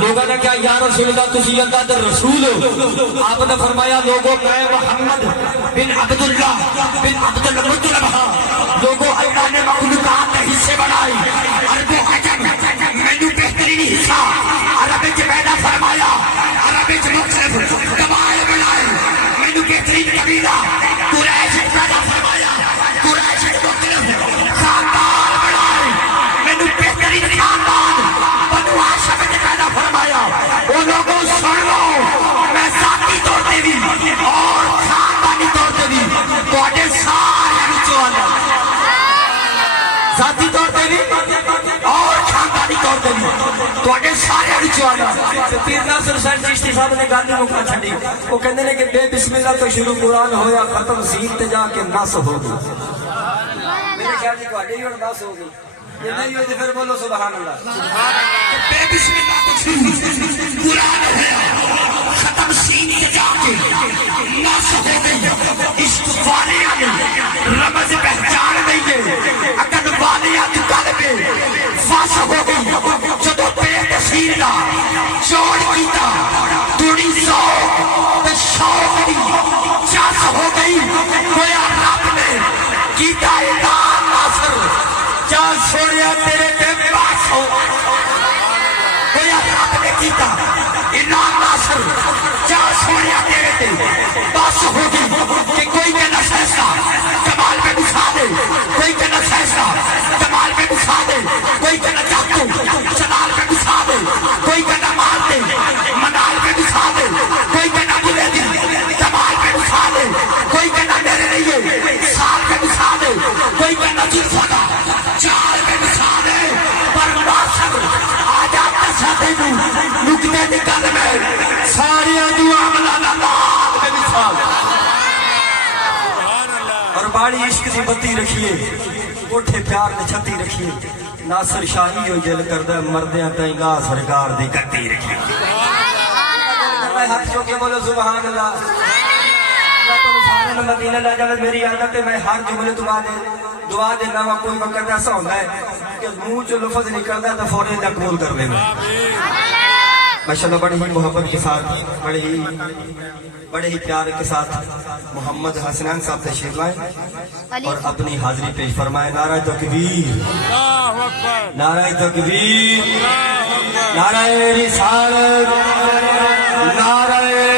لوگوں نے کیا یا رسول اللہ تسی اللہ دے رسول ہو؟ آپ نے فرمایا لوگوں میں محمد بن عبداللہ بن عبدالمطلب ہاں لوگوں اللہ نے مخلوقات کے حصے بنائی عرب و عجم مینو بہترین حصہ عرب وچ پیدا فرمایا عرب وچ مختلف قبائل بنائے مینو بہترین قبیلہ قریش پیدا فرمایا قریش مختلف خاندان بنائے مینو بہترین خاندان بنو ہاشم پیدا فرمایا وہ لوگوں سن لو میں ذاتی طور پہ بھی اور خاندانی طور پہ بھی تواڈے سارے وچوں ذاتی طور پہ بھی اور خاندانی طور پہ بھی تواڈے سارے وچوں پیر ناصر حسین چشتی صاحب نے گل مکا چھڈی وہ کہندے نے کہ بے بسم اللہ تو شروع قرآن ہویا ختم سین تے جا کے نس ہو گئی میرے خیال جی تواڈے ہی ہن نس ہو گئی یہ نہیں ہوئی پھر بولو سبحان اللہ بے بسم اللہ تو شروع قرآن ہویا ختم سین تے جا کے نس ہو گئی عشق والے رمز پہچان نہیں اکد والیا تو قلب فاس ہو گئی جدو بے تصویر دا جوڑ کیتا توڑی ذوق تے شوق دی چاس ہو گئی گویا رب نے کیتا اعلان ناصر جا چھوڑیا تیرے تے باس ہو گویا رب نے کیتا اعلان ناصر جا چھوڑیا تیرے تے باس ہو گئی کہ کوئی کہنا سہستا کمال پہ بسا دے کوئی کہنا سہستا کمال پہ بسا دے کوئی کہنا چاہتو چلال پہ بسا دے کوئی کہنا مار دے منال پہ بسا دے کوئی کہنا بلے دی کمال پہ بسا دے کوئی کہنا میرے رہیے سال پہ بسا دے کوئی کہنا جلسہ دا چال پہ بسا دے پر ناصر آجا تساتے نو نکتے نکل میں ساری دعا ملانا لال پہ بسا دے اور باڑی عشق دی بتی رکھیے کوٹھے پیار نے چھتی رکھیے ناصر شاہی ہو جل کردہ مردیاں تائیں گاہ سرکار دی گتی رکھیے میں ہاتھ چوکے بولو سبحان اللہ اللہ تو سارے مدینہ لے جاوے میری عادت ہے میں ہر جملے دعا دے نام کوئی وقت ایسا ہوتا ہے کہ منہ جو لفظ نکلتا ہے تو فوراً قبول کر لینا ماشاءاللہ بڑے ہی محبت کے ساتھ بڑے ہی پیار کے ساتھ محمد حسنان صاحب تشریف لائیں اور اپنی حاضری پیش فرمائیں نعرہ تکبیر نعرہ تکبیر نعرہ رسالت نعرہ